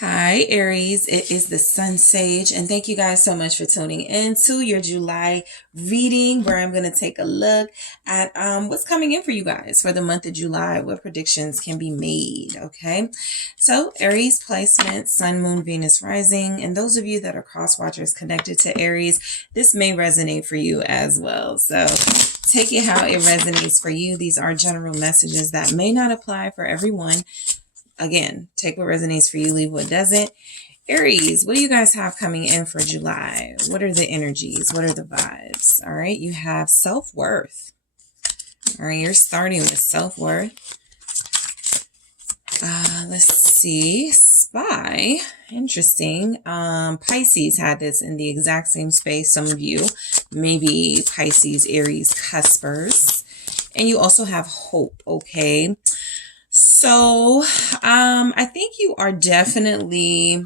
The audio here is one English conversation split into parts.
Hi, Aries. It is the Sun Sage, and thank you guys so much for tuning in to your July reading, where I'm going to take a look at what's coming in for you guys for the month of July, what predictions can be made. Okay, so Aries placement, Sun, Moon, Venus rising, and those of you that are cross watchers connected to Aries, this may resonate for you as well. So take it how it resonates for you. These are general messages that may not apply for everyone. Again, take what resonates for you, leave what doesn't. Aries, what do you guys have coming in for July? What are the energies? What are the vibes? All right, you have self-worth. All right, you're starting with self-worth. Let's see. Spy. Interesting. Pisces had this in the exact same space. Some of you, maybe Pisces, Aries, cuspers. And you also have hope, okay? So, I think you are definitely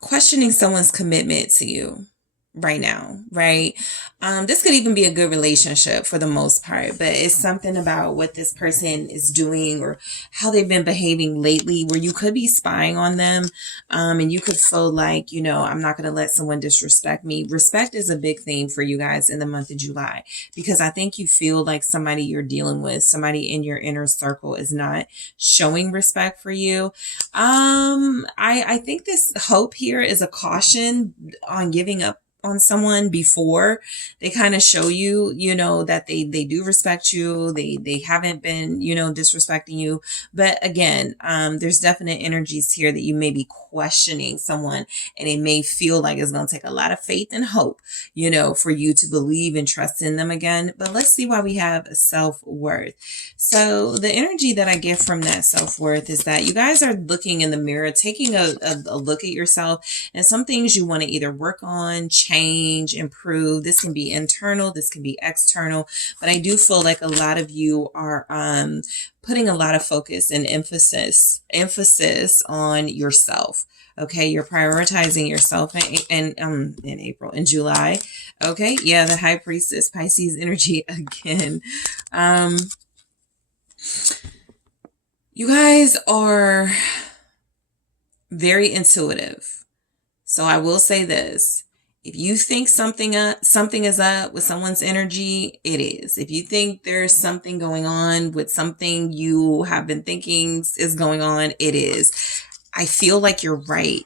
questioning someone's commitment to you right now, right? This could even be a good relationship for the most part, but it's something about what this person is doing or how they've been behaving lately where you could be spying on them. And you could feel like, I'm not going to let someone disrespect me. Respect is a big theme for you guys in the month of July, because I think you feel like somebody you're dealing with, somebody in your inner circle is not showing respect for you. I think this hope here is a caution on giving up on someone before they kind of show you, that they do respect you. They haven't been, disrespecting you. But again, there's definite energies here that you may be questioning someone, and it may feel like it's going to take a lot of faith and hope, for you to believe and trust in them again. But let's see why we have self-worth. So the energy that I get from that self-worth is that you guys are looking in the mirror, taking a look at yourself, and some things you want to either work on, change, improve. This can be internal, this can be external, but I do feel like a lot of you are putting a lot of focus and emphasis on yourself. Okay, you're prioritizing yourself in April and July. Okay, yeah, the High Priestess, Pisces energy again. You guys are very intuitive. So I will say this. If you think something is up with someone's energy, it is. If you think there's something going on with something you have been thinking is going on, it is. I feel like you're right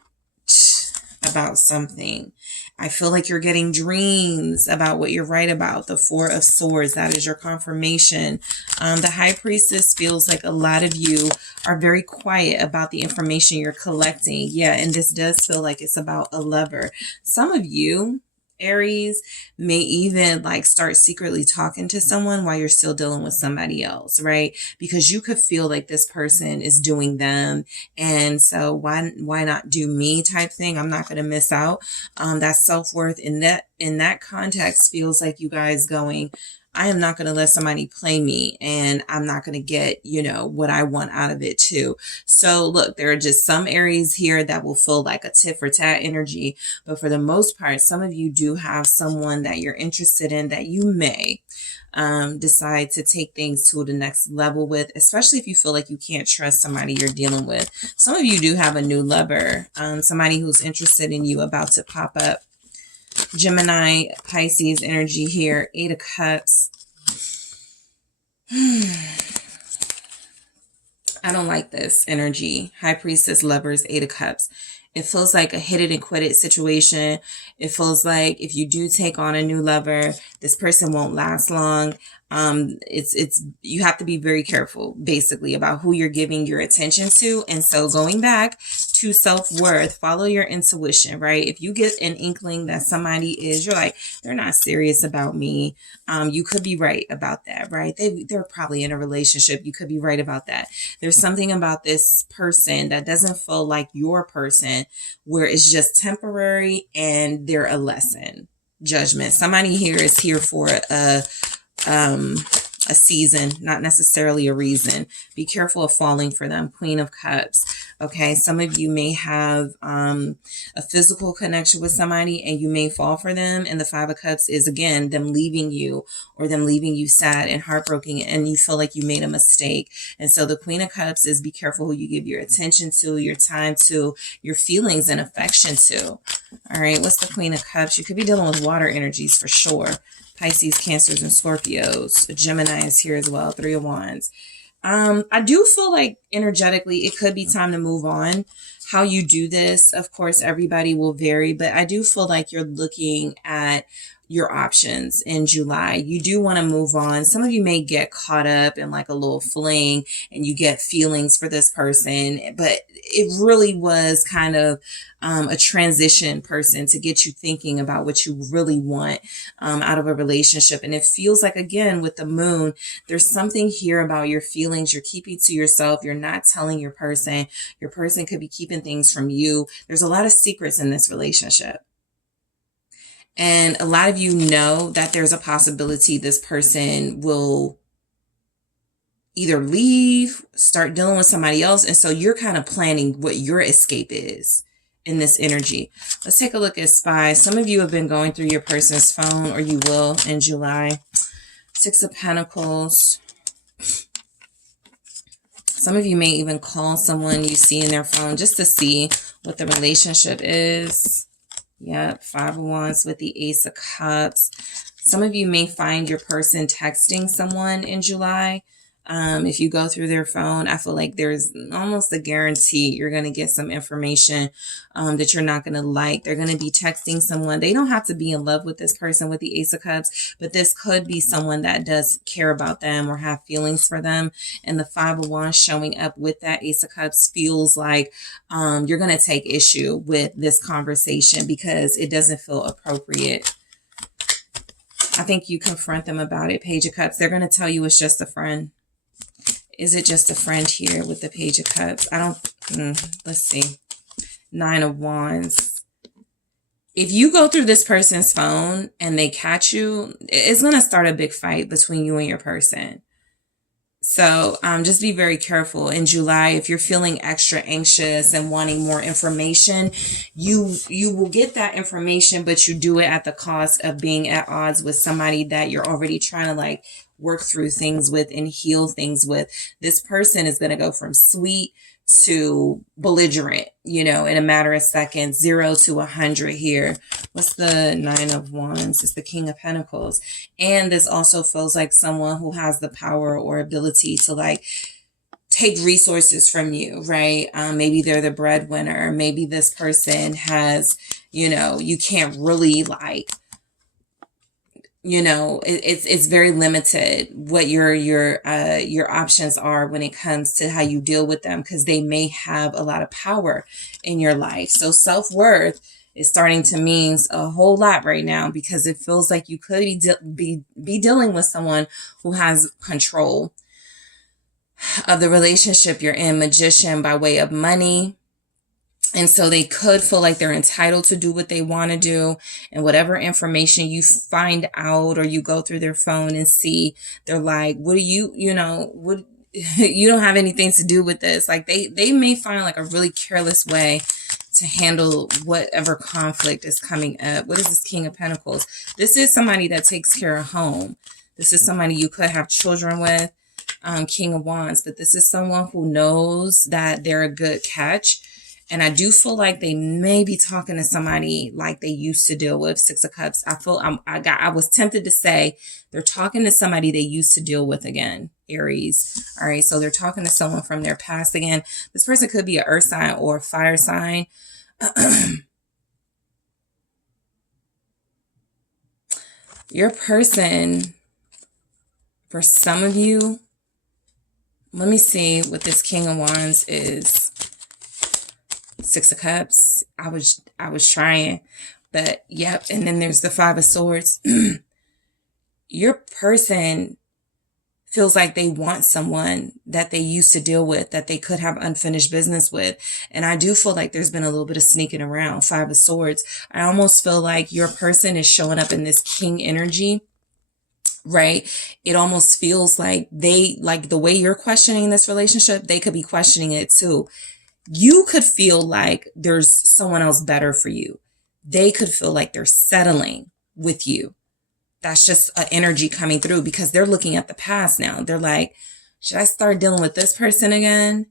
about something. I feel like you're getting dreams about what you're right about. The Four of Swords, that is your confirmation. The High Priestess feels like a lot of you are very quiet about the information you're collecting. Yeah, and this does feel like it's about a lover. Some of you, Aries, may even start secretly talking to someone while you're still dealing with somebody else, right? Because you could feel like this person is doing them, and so why not do me type thing. I'm not going to miss out. That self-worth in that context feels like you guys going, I am not going to let somebody play me, and I'm not going to get, what I want out of it too. So look, there are just some Aries here that will feel like a tit for tat energy. But for the most part, some of you do have someone that you're interested in that you may decide to take things to the next level with, especially if you feel like you can't trust somebody you're dealing with. Some of you do have a new lover, somebody who's interested in you about to pop up. Gemini, Pisces energy here. 8 of Cups. I don't like this energy. High Priestess, Lovers, 8 of Cups. It feels like a hit it and quit it situation. It feels like if you do take on a new lover, this person won't last long. You have to be very careful basically about who you're giving your attention to. And so going back to self-worth, follow your intuition, right? If you get an inkling that you're like, they're not serious about me. You could be right about that, right? They're probably in a relationship. You could be right about that. There's something about this person that doesn't feel like your person, where it's just temporary and they're a lesson. Judgment. Somebody here is here for a season, not necessarily a reason. Be careful of falling for them. Queen of Cups. Okay, some of you may have a physical connection with somebody and you may fall for them. And the Five of Cups is, again, them leaving you or them leaving you sad and heartbroken and you feel like you made a mistake. And so the Queen of Cups is be careful who you give your attention to, your time to, your feelings and affection to. All right, what's the Queen of Cups? You could be dealing with water energies for sure. Pisces, Cancers, and Scorpios. Gemini is here as well. Three of Wands. I do feel like energetically it could be time to move on. How you do this, of course, everybody will vary, but I do feel like you're looking at your options in July. You do want to move on. Some of you may get caught up in like a little fling and you get feelings for this person, but it really was kind of a transition person to get you thinking about what you really want out of a relationship. And it feels like, again, with the moon, there's something here about your feelings you're keeping to yourself. You're not telling your person. Your person could be keeping things from you. There's a lot of secrets in this relationship. And a lot of you know that there's a possibility this person will either leave, start dealing with somebody else. And so you're kind of planning what your escape is in this energy. Let's take a look at spies. Some of you have been going through your person's phone, or you will in July. Six of Pentacles. Some of you may even call someone you see in their phone just to see what the relationship is. Yep, Five of Wands with the Ace of Cups. Some of you may find your person texting someone in July. If you go through their phone, I feel like there's almost a guarantee you're going to get some information that you're not going to like. They're going to be texting someone. They don't have to be in love with this person with the Ace of Cups, but this could be someone that does care about them or have feelings for them. And the Five of Wands showing up with that Ace of Cups feels like you're going to take issue with this conversation because it doesn't feel appropriate. I think you confront them about it. Page of Cups. They're going to tell you it's just a friend. Is it just a friend here with the Page of Cups? I don't, let's see. Nine of Wands. If you go through this person's phone and they catch you, it's going to start a big fight between you and your person. So just be very careful in July. If you're feeling extra anxious and wanting more information, you will get that information, but you do it at the cost of being at odds with somebody that you're already trying to like work through things with and heal things with. This person is going to go from sweet to belligerent, you know, in a matter of seconds. 0 to 100 here. What's the Nine of Wands? It's the King of Pentacles. And this also feels like someone who has the power or ability to like take resources from you, right? Maybe they're the breadwinner. Maybe this person has, you know, you can't really like, you know, it's very limited what your options are when it comes to how you deal with them, because they may have a lot of power in your life. So self-worth is starting to mean a whole lot right now, because it feels like you could be dealing with someone who has control of the relationship you're in. Magician by way of money. And so they could feel like they're entitled to do what they want to do. And whatever information you find out or you go through their phone and see, they're like, what do you know, what, you don't have anything to do with this. Like they may find like a really careless way to handle whatever conflict is coming up. What is this King of Pentacles? This is somebody that takes care of home. This is somebody you could have children with. King of Wands. But this is someone who knows that they're a good catch. And I do feel like they may be talking to somebody like they used to deal with. Six of Cups. I was tempted to say they're talking to somebody they used to deal with again. Aries. All right. So they're talking to someone from their past again. This person could be an earth sign or a fire sign. Your person, for some of you, let me see what this King of Wands is. Six of Cups. I was trying, but yep. And then there's the Five of Swords. Your person feels like they want someone that they used to deal with, that they could have unfinished business with. And I do feel like there's been a little bit of sneaking around. Five of Swords. I almost feel like your person is showing up in this king energy right? It almost feels like like the way you're questioning this relationship, they could be questioning it too. You could feel like there's someone else better for you. They could feel like they're settling with you. That's just an energy coming through because they're looking at the past now. They're like, should I start dealing with this person again?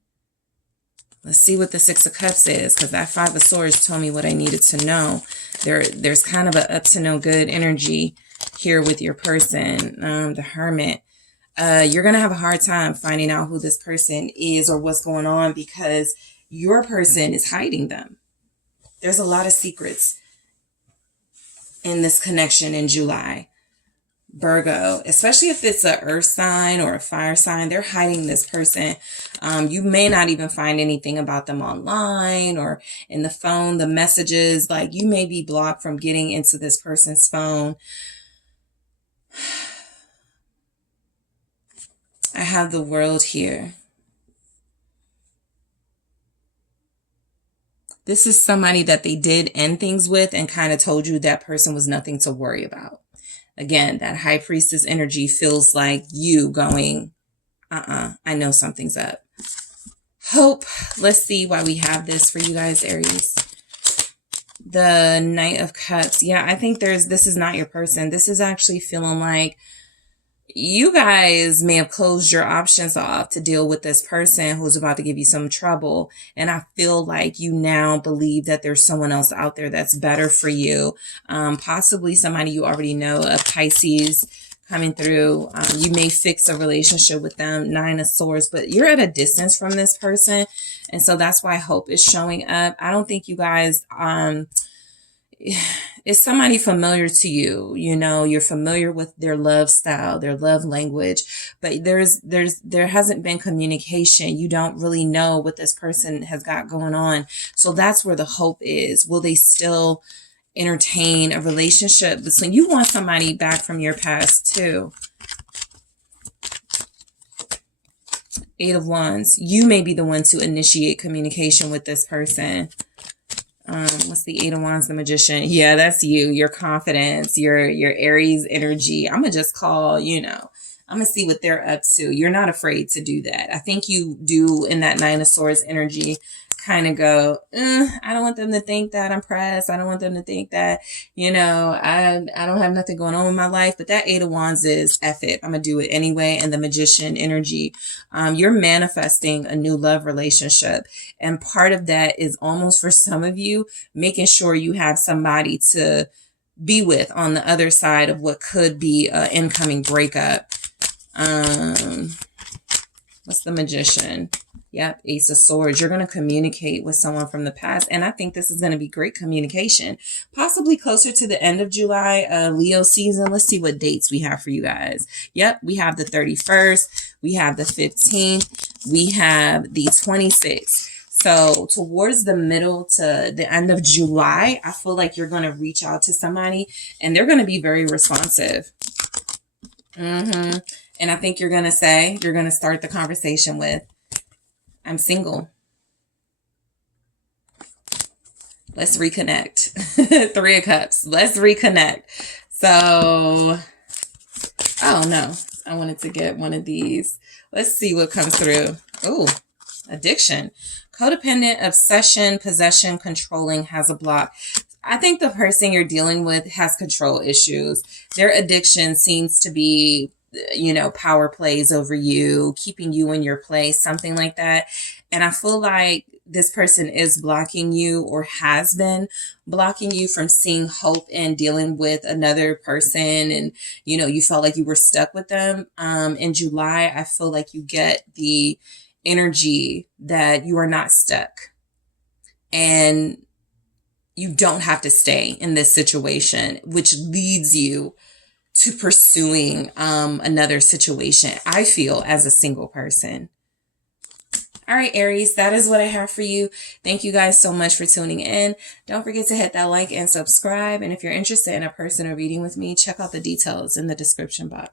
Let's see what the Six of Cups is, because that Five of Swords told me what I needed to know. There's kind of a up to no good energy here with your person, the Hermit. You're going to have a hard time finding out who this person is or what's going on because your person is hiding them. There's a lot of secrets in this connection in July. Virgo, especially if it's an earth sign or a fire sign, they're hiding this person. You may not even find anything about them online or in the phone, the messages, like you may be blocked from getting into this person's phone. I have the World here. This is somebody that they did end things with and kind of told you that person was nothing to worry about. Again, that High Priestess energy feels like you going, I know something's up. Hope. Let's see why we have this for you guys, Aries. The Knight of Cups. Yeah, I think this is not your person. This is actually feeling like you guys may have closed your options off to deal with this person who's about to give you some trouble. And I feel like you now believe that there's someone else out there that's better for you. Possibly somebody you already know, a Pisces coming through. You may fix a relationship with them, Nine of Swords, but you're at a distance from this person. And so that's why hope is showing up. I don't think you guys, it's somebody familiar to you. You know, you're familiar with their love style, their love language, but there hasn't been communication. You don't really know what this person has got going on. So that's where the hope is. Will they still entertain a relationship between you? Want somebody back from your past too. Eight of Wands. You may be the one to initiate communication with this person. What's the Eight of Wands, the Magician? Yeah, that's you. Your confidence, your Aries energy. I'm going to just call, I'm going to see what they're up to. You're not afraid to do that. I think you do in that Nine of Swords energy kind of go, I don't want them to think that I'm pressed. I don't want them to think that, I don't have nothing going on in my life. But that Eight of Wands is F it. I'm going to do it anyway. And the Magician energy, you're manifesting a new love relationship. And part of that is almost for some of you, making sure you have somebody to be with on the other side of what could be an incoming breakup. What's the Magician? Yep, Ace of Swords. You're going to communicate with someone from the past. And I think this is going to be great communication. Possibly closer to the end of July, Leo season. Let's see what dates we have for you guys. Yep, we have the 31st. We have the 15th. We have the 26th. So towards the middle to the end of July, I feel like you're going to reach out to somebody and they're going to be very responsive. And I think you're going to start the conversation with, I'm single. Let's reconnect. Three of Cups. Let's reconnect. So, oh no, I wanted to get one of these. Let's see what comes through. Oh, addiction. Codependent, obsession, possession, controlling, has a block. I think the person you're dealing with has control issues. Their addiction seems to be, power plays over you, keeping you in your place, something like that. And I feel like this person is blocking you or has been blocking you from seeing hope and dealing with another person. And, you felt like you were stuck with them. In July, I feel like you get the energy that you are not stuck and you don't have to stay in this situation, which leads you to pursuing another situation, I feel, as a single person. All right, Aries, that is what I have for you. Thank you guys so much for tuning in. Don't forget to hit that like and subscribe. And if you're interested in a personal reading with me, check out the details in the description box.